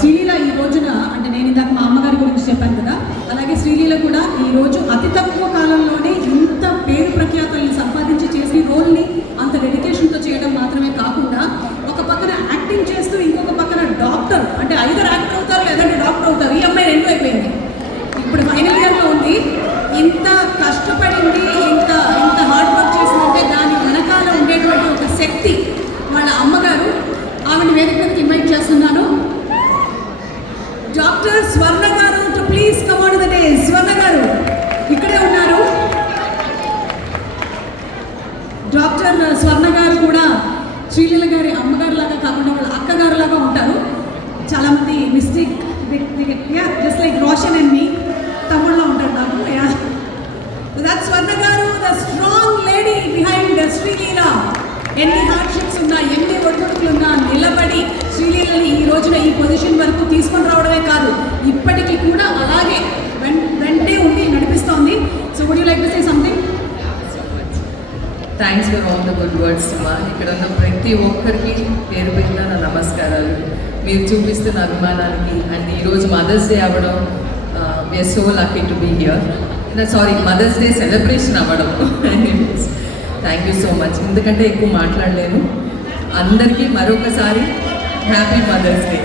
శ్రీలీల ఈ రోజున అంటే నేను ఇందాక మా అమ్మగారి గురించి చెప్పాను కదా, అలాగే శ్రీలీల కూడా ఈరోజు అతి తక్కువ కాలంలోనే ఇంత పేరు ప్రఖ్యాతల్ని సంపాదించి చేసిన రోల్ని అంత డెడికేషన్తో చేయడం మాత్రమే కాకుండా ఒక పక్కన యాక్టింగ్ చేస్తూ ఇంకొక పక్కన డాక్టర్ అంటే ఐదర్ యాక్టర్ అవుతారు లేదంటే డాక్టర్ అవుతారు. ఈ అమ్మాయి రెండు అయిపోయింది, ఇప్పుడు ఫైనల్ ఇయర్లో ఉంది. ఇంత కష్టపడింది, ఇంత హార్డ్ వర్క్ చేసిందంటే దాని వెనకాల ఉండేటువంటి ఒక శక్తి వాళ్ళ అమ్మగారు. ఆవిడ వేదిక మీదకి ఇన్వైట్ చేస్తున్నాను. డాక్టర్ స్వర్ణ గారు to please come on the day. స్వర్ణ గారు ఇక్కడే ఉన్నారు. డాక్టర్ స్వర్ణ గారు కూడా శ్రీలీల గారి అమ్మగారు లాగా కాకుండా వాళ్ళ అక్కగారు లాగా ఉంటారు. చాలామంది mistake just like Roshan and మీ తమ్ముళ్ళలో ఉంటారు నాకు. That Swarna garu, the strong lady behind Sreeleela. ఎన్ని హార్డ్షిప్స్ ఉన్నా, ఎన్ని ఒడిదుడుకులున్నా నిలబడి శ్రీలీలని ఈ రోజున ఈ పొజిషన్ వరకు తీసుకొని రావడమే కాదు, ఇప్పటికీ కూడా అలాగే వెంటే ఉండి నడిపిస్తోంది. So would you like to say something? Thanks for all the good words అమ్మా. ఇక్కడ ఉన్న ప్రతి ఒక్కరికి పేరు పెట్టిన నా నమస్కారాలు. మీరు చూపిస్తున్న అభిమానానికి అండ్ ఈరోజు మదర్స్ డే అవ్వడం, we are so lucky to be here. Sorry, mother's day celebration అవ్వడం. Thank you so much. ఎందుకంటే ఎక్కువ మాట్లాడలేను. అందరికీ మరొకసారి హ్యాపీ మదర్స్ డే.